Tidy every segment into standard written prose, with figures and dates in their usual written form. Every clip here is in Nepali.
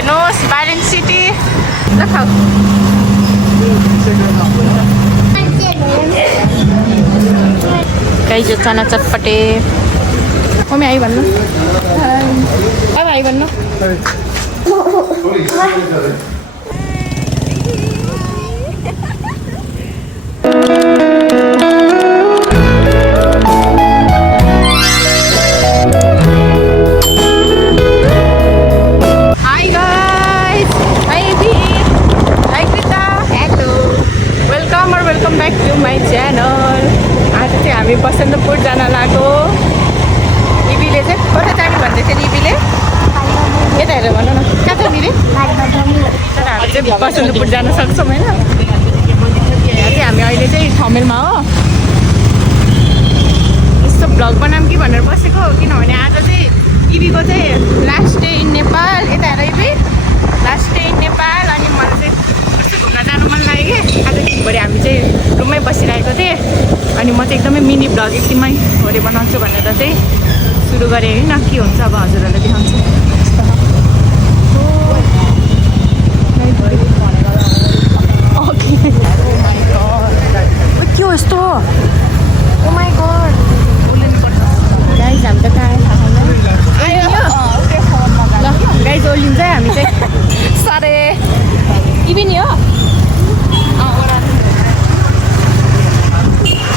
हेर्नुहोस् बारेन सिटी गाइस यो चना चटपटे मम्मी आई भन्नु अब आई भन्नु बसन्तपुर जान लागो इबीले चाहिँ कता जाने भन्दै थियो इबीले यता हेरेर भन्नु न कहाँ छ नि रे तर हामी चाहिँ बसन्तपुर जान सक्छौँ होइन यहाँ चाहिँ हामी अहिले चाहिँ ठमेलमा हो यस्तो भ्लग बनाऊँ कि भनेर बसेको किनभने आज चाहिँ इबीको चाहिँ लास्ट डे इन नेपाल यता हेर इबी लास्ट डे इन नेपाल अनि मलाई चाहिँ घुम्न जानु मन लाग्यो कि आज दिनभरि हामी चाहिँ रुममै बसिरहेको थिएँ अनि म चाहिँ एकदमै मिनी भ्लग एकदिनमै भरे बनाउँछु भनेर चाहिँ सुरु गरेँ होइन के हुन्छ अब हजुरहरूलाई देखाउँछु के हो यस्तो ओ माई गड गाइज हामी त कहाँ आयो ल गाइज ओलिन्छ है हामी चाहिँ सरे इभी नि हो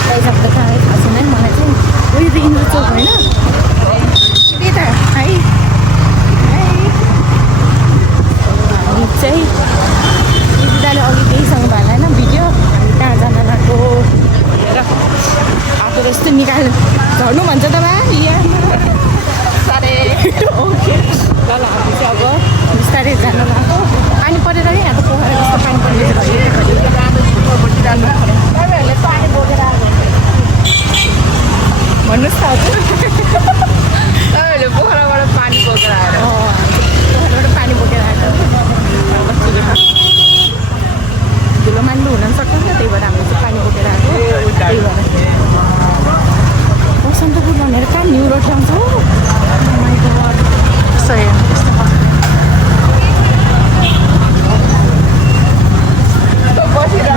गाइज अब त कहाँ है थाहा छैन है मलाई चाहिँ उयो त इन्द्र चोक होइन त्यही त है हामी चाहिँ दिदीदाले अघि त्यहीसँग भएन होइन भिडियो हामी कहाँ जान लागेको हेर आएको यस्तो निकाल झर्नु भन्छ त बा साह्रै ओके ल हामी चाहिँ अब बिस्तारै जान लागेको पानी परेर क्या यहाँ त पोखरा जस्तो पानी परेर तपाईँहरूले पानी बोकेर आएको भन्नुहोस् त हजुर तपाईँहरूले पोखराबाट पानी बोकेर आएर पोखराबाट पानी बोकेर आएको धुलो मान्नु हुन सक्छ नि त त्यही भएर हामीले चाहिँ पानी बोकेर आएको त्यही भएर बसन्तपुर भनेर कहाँ न्यु रोड जान्छ हो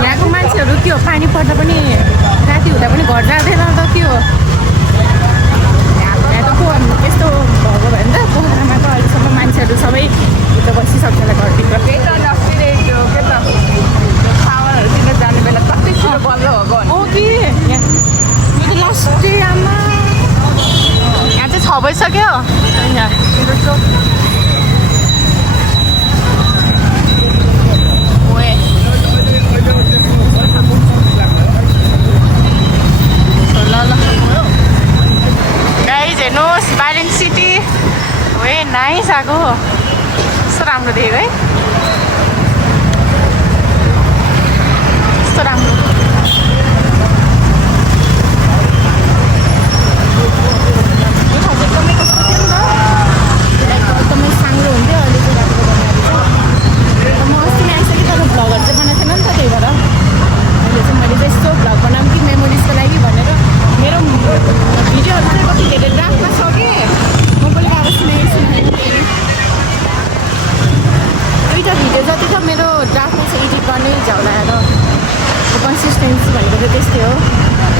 यहाँको मान्छेहरू के हो पानी पर्दा पनि राति हुँदा पनि घर जाँदैन त के हो यहाँ त यस्तो भएको भयो नि त पोखरामा त अहिलेसम्म मान्छेहरू सबै भित्र बसिसक्छ होला घरभित्र सामानहरूतिर जाने बेला कति छिटो बन्द भएको हो कि यहाँ यो त लास्ट डे आमा यहाँ चाहिँ 6 बजिसक्यो यहाँ गाइज हेर्नुहोस् बारेन सिटी वे नाइस आएको कस्तो राम्रो देखेको है कस्तो राम्रो एकदमै कस्तो थियो नि त एकदमै साङ्लो हुन्थ्यो अहिले चाहिँ राम्रो बनाएर म अस्ति नै आइसकेँ तर भ्लगहरू चाहिँ बनाएको थिएन नि त त्यही भएर अहिले चाहिँ मैले चाहिँ यस्तो भ्लग बनाऊँ कि मेमोरिजको लागि भनेर मेरो भिडियोहरू चाहिँ कति धेरै ड्राफ्टमा सकेँ म पनि अब सुनाएको दुईवटा भिडियो जति छ मेरो ड्राफ्टमा चाहिँ एडिट गर्ने झ्याउला र कन्सिस्टेन्सी भनेको चाहिँ त्यस्तै हो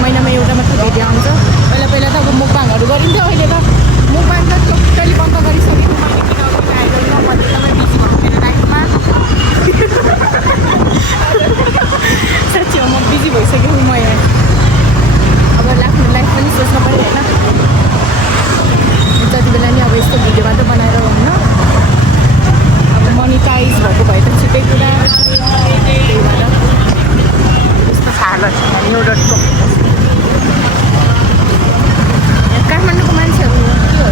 महिनामा एउटा मात्रै भिडियो आउँछ पहिला त अब मुकबाङहरू गरिन्थ्यो अहिले त मुकबाङ त टोटली बन्द गरिसकेको मैले किनभने आइडल म एकदमै बिजी भएको मेरो लाइफमा साँच्ची हो म बिजी भइसकेको म यहाँ अब आफ्नो लाइफ पनि सोच्नु पऱ्यो होइन जति बेला नि अब यस्तो भिडियो मात्रै बनाएर हुन्न अब मोनिटाइज भएको भए त छिटै कुरा त्यही भएर यस्तो छालो छ न्यु डटको काठमाडौँको मान्छेहरू के हो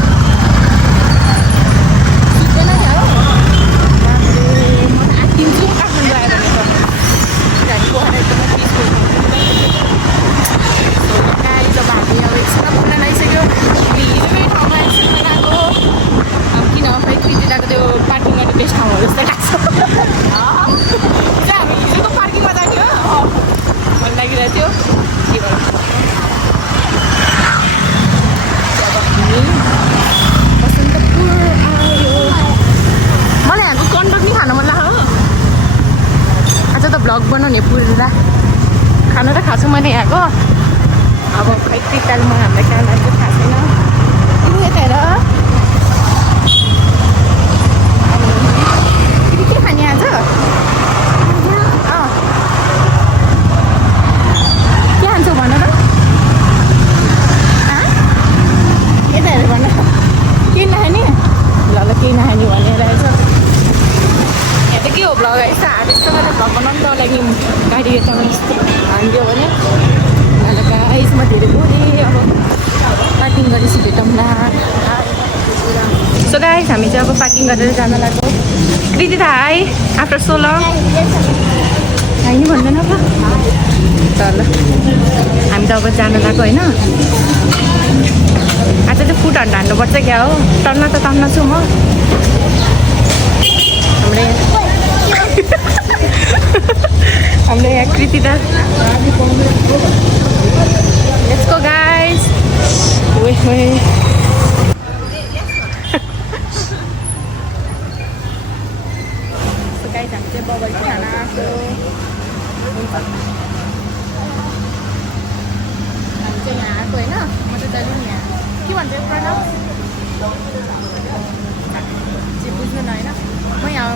बनाउने पुरा खाना त खाएको छु मैले यहाँको अब खै पिताल म हामीलाई खाना चाहिँ थाहा छैन तिमी यता हेर तिमी के खाने आज के खान्छौ भन त यता हेरेर भन के नखाने ल ल केही नखाने भनेर यहाँ त के हो भ्लग यस्तो यस्तो गरेर भ्लग बनाउनु त लागि गाडी यतामा यस्तो हानिदियो भने अन्त गाइस म धेरै बोलेँ अब पार्किङ गरेपछि भेटौँला सो गाइस हामी चाहिँ अब पार्किङ गरेर जान लाग्यो कृति त high after so long high नि भन्दैन पो ल हामी त अब जान लाग्यो होइन आज चाहिँ फुट हान्नुपर्छ क्या हो टन्न त टन्न छु म हाम्रो यहाँ कृति त let's go guys way so guys हामी चाहिँ बबल टी खान आएको हामी चाहिँ यहाँ आएको होइन म त जाने यहाँ के भन्छ प्रणव चाहिँ बुझ्नु न होइन म यहाँ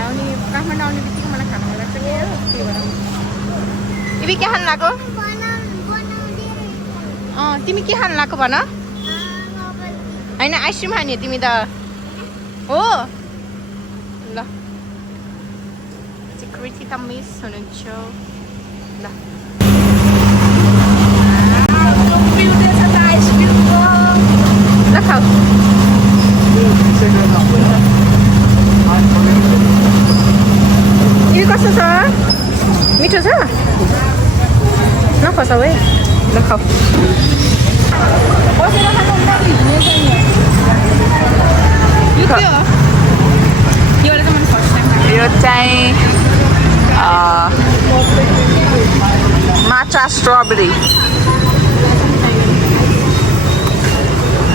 आउने काठमाडौँ आउने बित्तिकै मलाई खाना मन लाग्छ क्या हो त्यही भएर तिमी के खानु लाग्यो तिमी के खानु लाग्यो भन होइन आइसक्रिम खाने तिमी त हो ल कृति त मिस हुनुहुन्छ ल ल खाऊ यो कस्तो छ मिठो छ नखसाउ है ल खाऊ यो चाहिँ माचा स्ट्रबेरी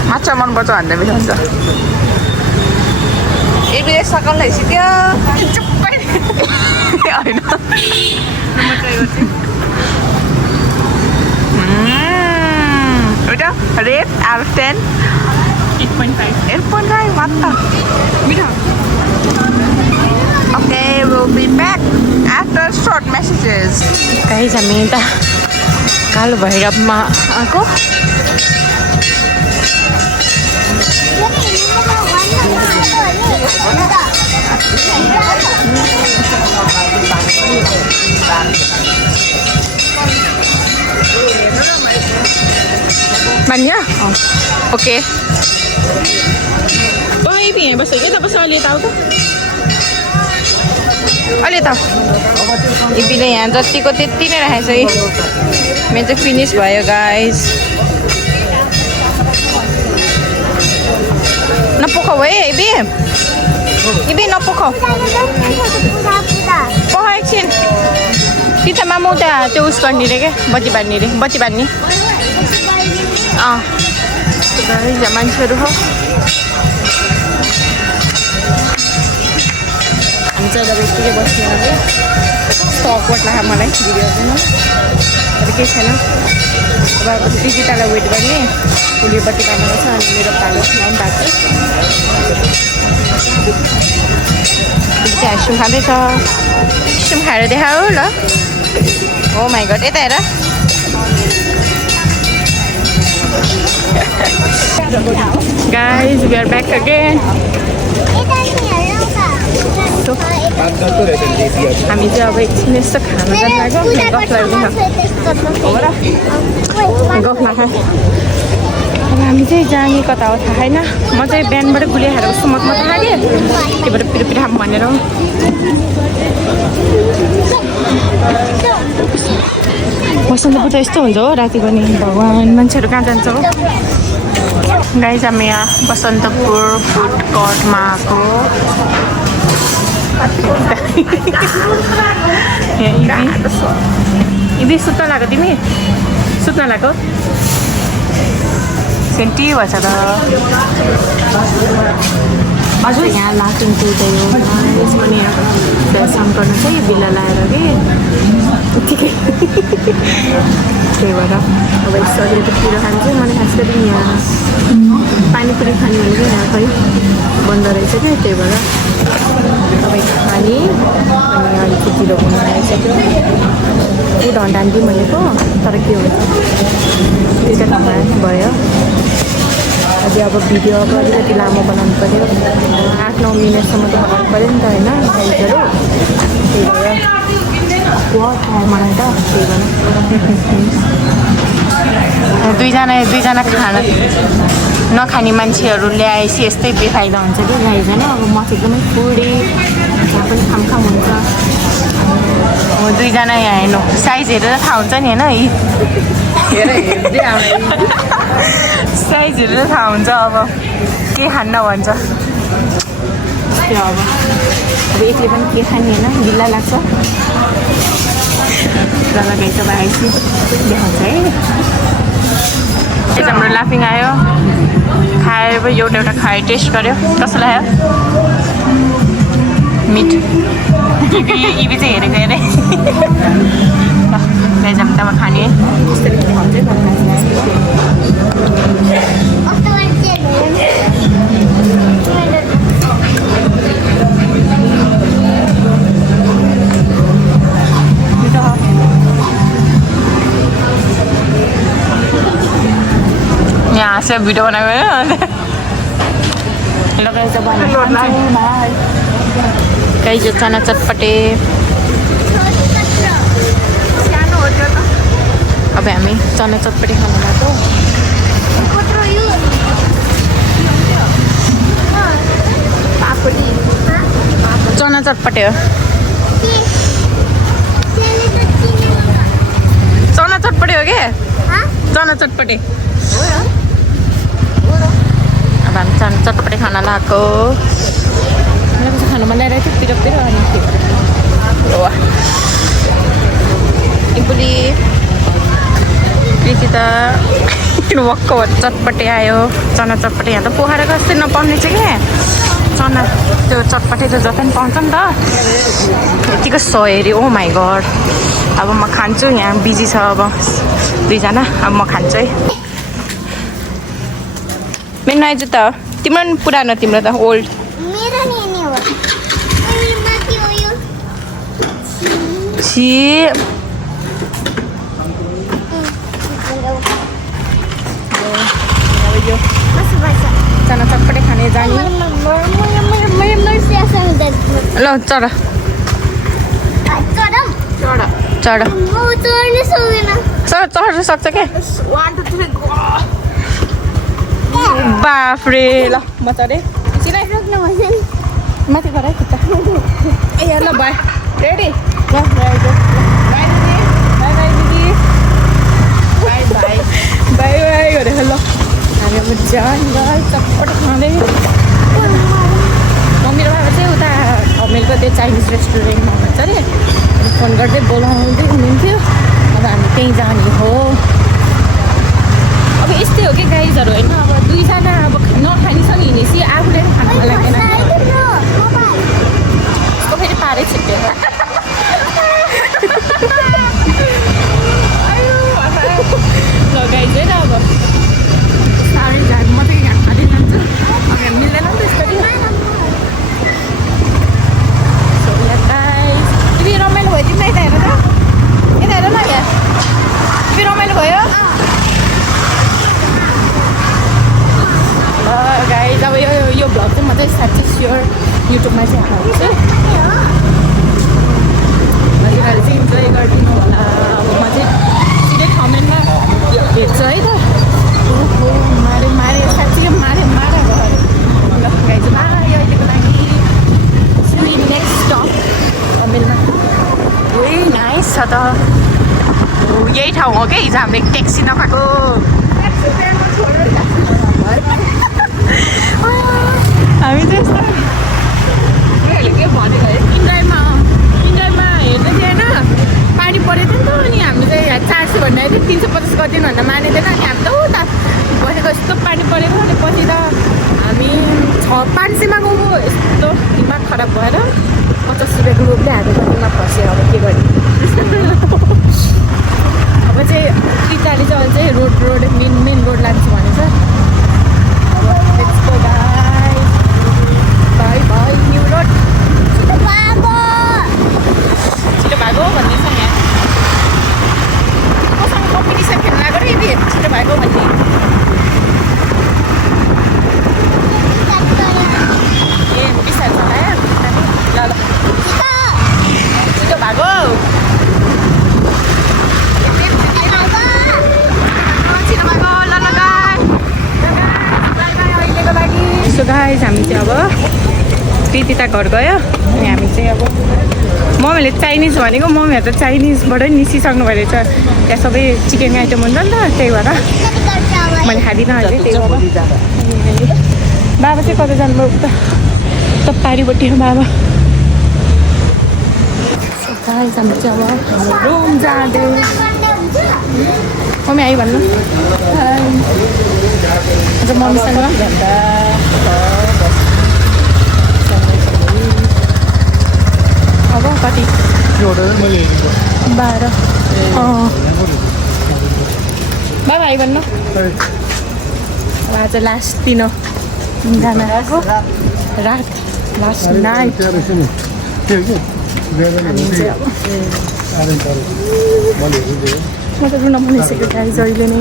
माचा मनपर्छ भन्दा मिठो हुन्छ एबिले सकल ल्याइसक्यो होइन एउटा रेट आउट अफ 10 8.5 मात्र मिठो Okay, we'll be back after short messages. Guys, हामी त कालो भैरवमा आएको मान्यो ओके ओइ यहाँ बस्यो के त बस्यो अहिले त आउँछ अहिले त इपीले यहाँ जतिको त्यति नै राखेको छ है मेरो चाहिँ फिनिस भयो गाइस नपोखाऊ है इबी नपोखाऊ पोख एकछिन पितामा म उता त्यो उस गर्ने रे क्या बत्ती बान्ने गाइस मान्छेहरू हो हामी चाहिँ अब यत्तिकै बस्ने अरे सकवट लाग्यो मलाई भिडियो चाहिँ तर केही छैन अब दिदीतालाई वेट गर्ने उसले बत्ती बाँध्नु छ अनि मेरो पालो लाइन भएको चाहिँ आइसक्रिम खाँदैछ आइसक्रिम खाएर देखाऊ ल हो माइ गड यता हेर Guys, we are back again. हामी चाहिँ अब एकछिन यस्तो खाना जानु लाग्यो गफ लाग्यो अब हामी चाहिँ जाने कता हो थाहा छैन म चाहिँ बिहानबाटै गुलिया खाएर कस्तो मत थाहा थिएँ त्यही भएर पिरो पिरो खाऊँ भनेर बसन्तपुर त यस्तो हुन्छ हो राति पनि भगवान् मान्छेहरू कहाँ जान्छ हो गाइस हामी यहाँ बसन्तपुर फुड कोर्टमा आएको इबी सुत्न लाग्यो तिमी सुत्न लाग्यो सेन्टी भएछ त हजुर यहाँ लाटुङ पुल्दै पनि स्नान गर्न चाहिँ बिल्ला लाएर कि ठिकै त्यही भएर अब यसो अलिकति पिरो खान्छ मैले खास गरी यहाँ पानीपुरी खाने भनेको यहाँ खै बन्द रहेछ कि त्यही भएर तपाईँ खाने अनि अलिकति पिरो हुनु आइसक्यो फुड हन्डान्डी भनेको तर के हुन्छ दुईवटा ठाउँमा भयो अझै अब भिडियो अब अलिकति लामो बनाउनु पऱ्यो 8-9 मिनटसम्म त बनाउनु पऱ्यो नि त होइन साइजहरू त्यही भएर मलाई त त्यही भएर दुईजना खाना नखाने मान्छेहरू ल्याएपछि यस्तै बेफाइदा हुन्छ कि गाइज होइन अब म चाहिँ एकदमै फुडी यहाँ पनि खामखाम हुन्छ अब दुईजना यहाँ हेर्नु साइज हेरेर थाहा हुन्छ नि होइन साइज हेरेर थाहा हुन्छ अब के खान्न भन्छ त्यो अब एकले पनि के खाने होइन ढिला लाग्छ ल लगाइस अब आएपछि देखाउँछ है हाम्रो लाफिङ आयो खायो एउटा खायो टेस्ट गर्यो कस्तो लाग्यो मिठ इबी चाहिँ हेरेको हेरेँ गाइज हामी तब खाने त्यसरी देखाउँछ यहाँ से भिडियो बनाएको गाइज यो चना चटपटे अब हामी चना चटपटे खानु भएको चना चटपटे हो चना चटपटे हो क्या चना चटपटे अब हामी चना चटपटे खाना लगाएको खानु मन लागिरहेको थियो पिरो अनि इम्पुली प्रीति त वक्क चटपटे आयो चना चटपटे यहाँ त पोखरा जस्तै नपाउने चाहिँ क्या चना त्यो चटपटे त जता पनि पाउँछ नि त यतिको 100 हेऱ्यो ओ माई गड अब म खान्छु यहाँ बिजी छ अब दुईजना अब म खान्छु है मेरो नयाँ जुत्ता हो तिम्रो पनि पुरानो तिम्रो त ओल्ड छि चना चटपटे खाने जाने ल चढ चढ चढ्न सक्छ क्या बाफ्रे ल म चढेँ माथि गर है खुट्टा ए ल बाई रेडी ल बाई दिदी बाई बाई बाई बाई गरेर ल हामी अब जान चटपट खाँदै मम्मी र बाबा चाहिँ उता हमेलको त्यो चाइनिज रेस्टुरेन्टमा हुनुहुन्छ अरे फोन गर्दै बोलाउँदै हुनुहुन्थ्यो अब हामी त्यहीँ जाने हो अब यस्तै हो कि गाइजहरू होइन अब दुईजना अब नखानेसँग हिँडेपछि आफूले पनि खानु लाग्दैन उसको फेरि पारै छिट्यो ल गाइज होइन अब साह्रै जानु म चाहिँ यहाँ खाँदै जान्छु अब यहाँ मिल्दैन नि त्यसरी तिमी रमाइलो भयो तिमी यता हेर त यता हेर न यहाँ तिमी रमाइलो भयो गाइज अब यो भ्लग चाहिँ म चाहिँ साँच्चै स्योर युट्युबमा चाहिँ हाल्छु हजुरहरूले चाहिँ इन्जोय गरिदिनु होला अब म चाहिँ सिधै कमेन्टमा हेर्छु है त मारे मारे साँच्चै मारे मारे भयो ल गाइज आयो अहिलेको लागि नेक्स्ट स्टप कमेन्टमा नाइस छ त यही ठाउँ हो कि हिजो हामीले ट्याक्सी नपाएको हामी चाहिँ यस्तो के भनेको है इन्जोयमा हेर्दै थियो होइन पानी परेको थियो नि त अनि हामी चाहिँ 400 भन्दा 350 गरिदिनु भन्दा मानिँदैन अनि हामी त उता बसेको यस्तो पानी परेको अनि पछि त हामी 500मा गएको यस्तो दिमाग खराब भएर 50 रुपियाँको रोक्दै हातमा फस्यो अब के गर्ने अब चाहिँ पिताले चाहिँ रोड मेन रोड लान्छु भनेछ बाई न्यू रोड छिटो भागो भन्दैछ यहाँ कोसँग कम्पिटिसन खेल्न लाग्यो र यदि छिटो भागो भन्ने ए बिस्तारै चलायो ल छिटो भागो सो गाइस हामी चाहिँ अब कृतिता घर गयो अनि हामी चाहिँ अब मम्मीले चाइनिज भनेको मम्मीहरू त चाइनिजबाटै निस्किसक्नु भयो रहेछ त्यहाँ सबै चिकन आइटम हुन्छ नि त त्यही भएर मैले खाँदिनँ अझै त्यही भएर बाबा चाहिँ कता जानुभयो उता पारिपट्टि बाबा गाइस हामी चाहिँ अब हाम्रो रुम जाँदै मम्मी आयो भन्नु आज मम्मीसँग अब कति 12 बाबा आयो भन्नु आज लास्ट दिन जाना रात लास्ट नाइट म त रुन मनिसक्यो गाइस अहिले नै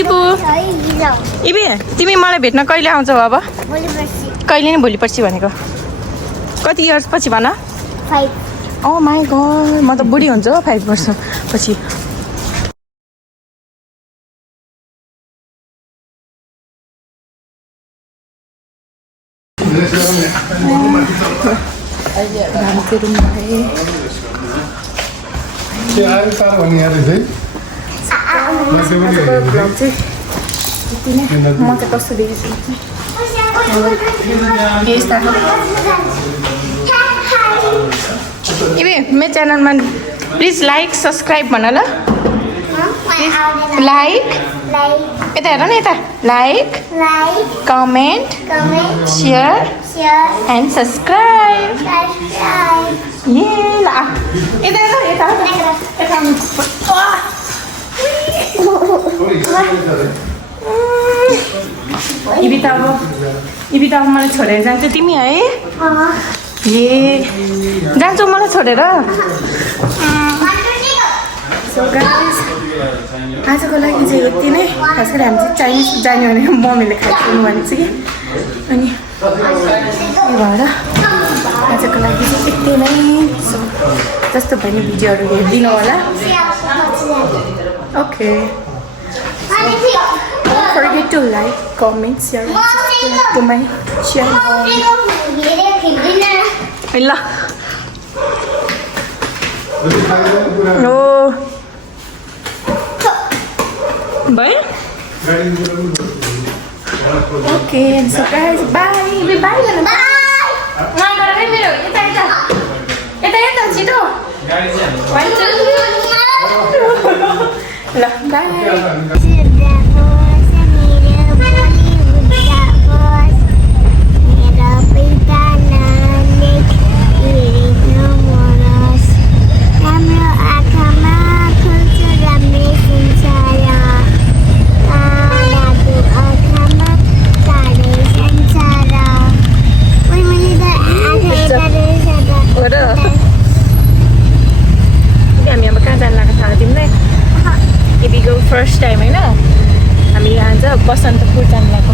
इबु इबी तिमी मलाई भेट्न कहिले आउँछौ अब कहिले नै भोलि पर्सि भनेको कति इयर्स पछि भन 5 ओ माई गड म त बुढी हुन्छु 5 वर्ष पछि म चाहिँ कस्तो देखेछु मेरो च्यानलमा प्लिज लाइक सब्सक्राइब भन ल लाइक यता हेर न यता like comment share and subscribe ए ल यता यता इबी त अब मलाई छोडेर जान्छ तिमी है ए जान्छौ मलाई छोडेर आजको लागि चाहिँ यति नै खास गरी हामी चाहिँ चाइनिज जाने भनेर मम्मीले खाइदिनु भनेको छ कि अनि त्यही भएर आजको लागि चाहिँ यति नै जस्तो भयो नि भिडियोहरू हेरिदिनु होला okay Don't forget to like, comment, share, and subscribe to my channel. ल भयो okay so guys by by गर्नु बाई मेरो यता छिटो ल बाई फर्स्ट टाइम होइन हामी यहाँ चाहिँ बसन्तपुर जानु लागेको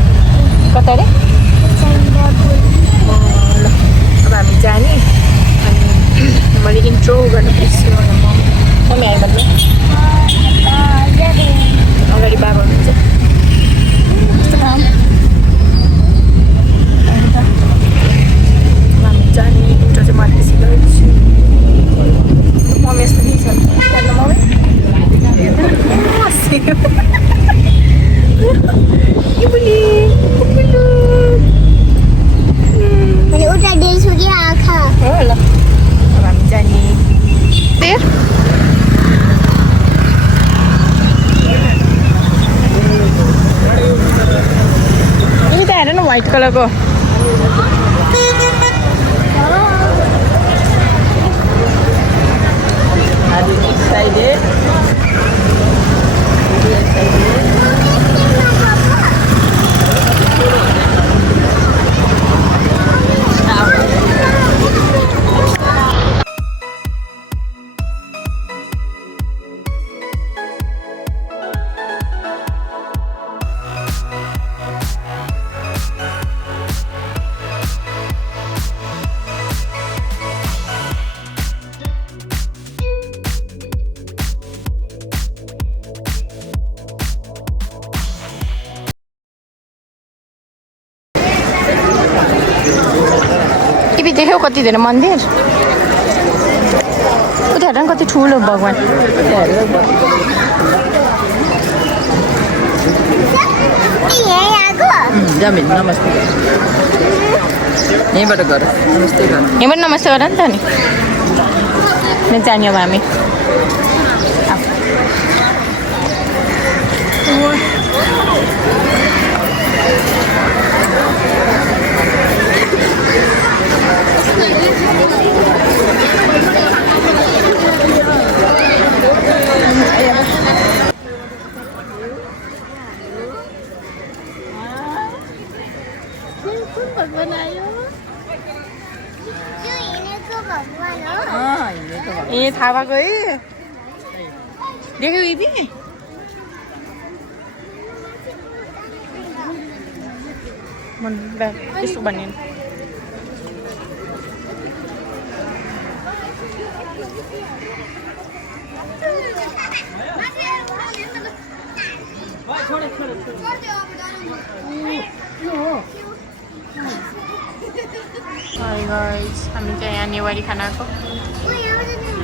कता रे ल अब हामी जाने अनि मैले इन्ट्रो गर्नु बिर्स्यो मम्मी आयो भन्नु अगाडि बाबा हुनुहुन्छ हामी जाने इन्ट्रो चाहिँ मैले बेसी गर्छु मम्मी यस्तो नि छ मम्मी मैले उता दिन्छु कि आँखा हो ल अब हामी जाने उता हेर न व्हाइट कलरको excited. Really excited. टिभी देख्यौ कति धेरै मन्दिर उता हेर न कति ठुलो भगवान् Jamin, namaste. यहीँबाट गर नमस्ते गर यहाँबाट नमस्ते गर नि त नि जाने अब हामी ए थाहा भएको है देख्यौ दिदी मन त्यसो भन्ने Hi guys, हामी चाहिँ यहाँ नेवारी खानाको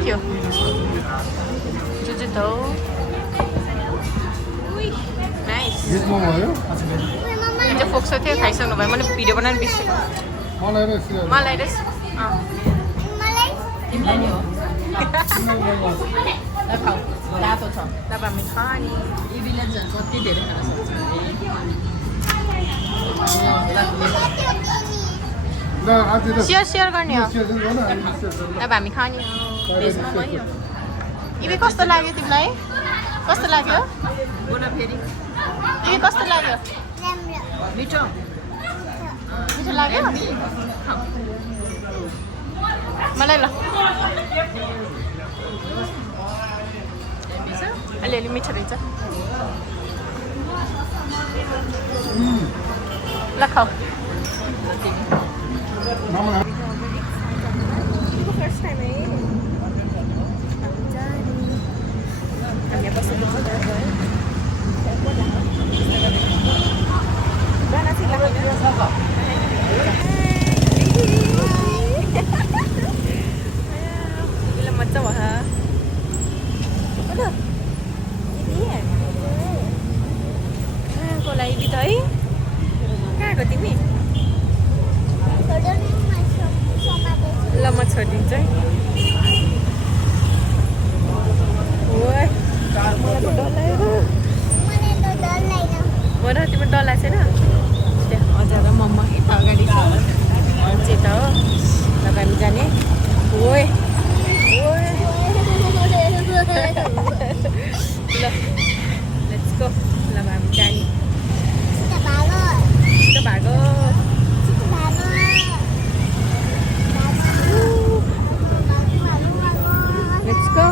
के हो जुजु त हो नाइस त्यो फोक्सो थियो खाइसक्नु भयो मैले भिडियो बनाउनु बिर्सेँ मलाई रेस रातो छ तब हामी खाने यी भिलेजहरू कति धेरै खान सक्छ सेयर गर्ने हो अब हामी खाने भेजमा भयो इबे कस्तो लाग्यो तिमीलाई कस्तो लाग्यो इबे कस्तो लाग्यो मिठो मिठो लाग्यो मलाई ल अलिअलि मिठो रहेछ ल खाऊ फर्स्ट टाइम है हामी बसेको मजा भयो कोलाई बि त है कहाँको तिमी ल म छोडिदिन्छु है हो र तिम्रो डर लाग्छ छैन त्यहाँ हजुर र मम्मा यता अगाडि छ मान्छे त हो अब हामी जाने ओए ल लेट्स गो ल हामी जाने भागो लेट्स गो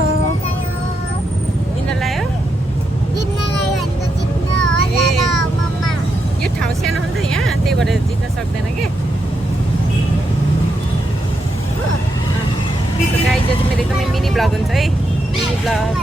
यिनीहरूलाई यो ठाउँ सानो हो नि त यहाँ त्यही भएर जित्न सक्दैन कि गाई जो चाहिँ मेरो एकदमै मिनी ब्लग हुन्छ है मिनी ब्लग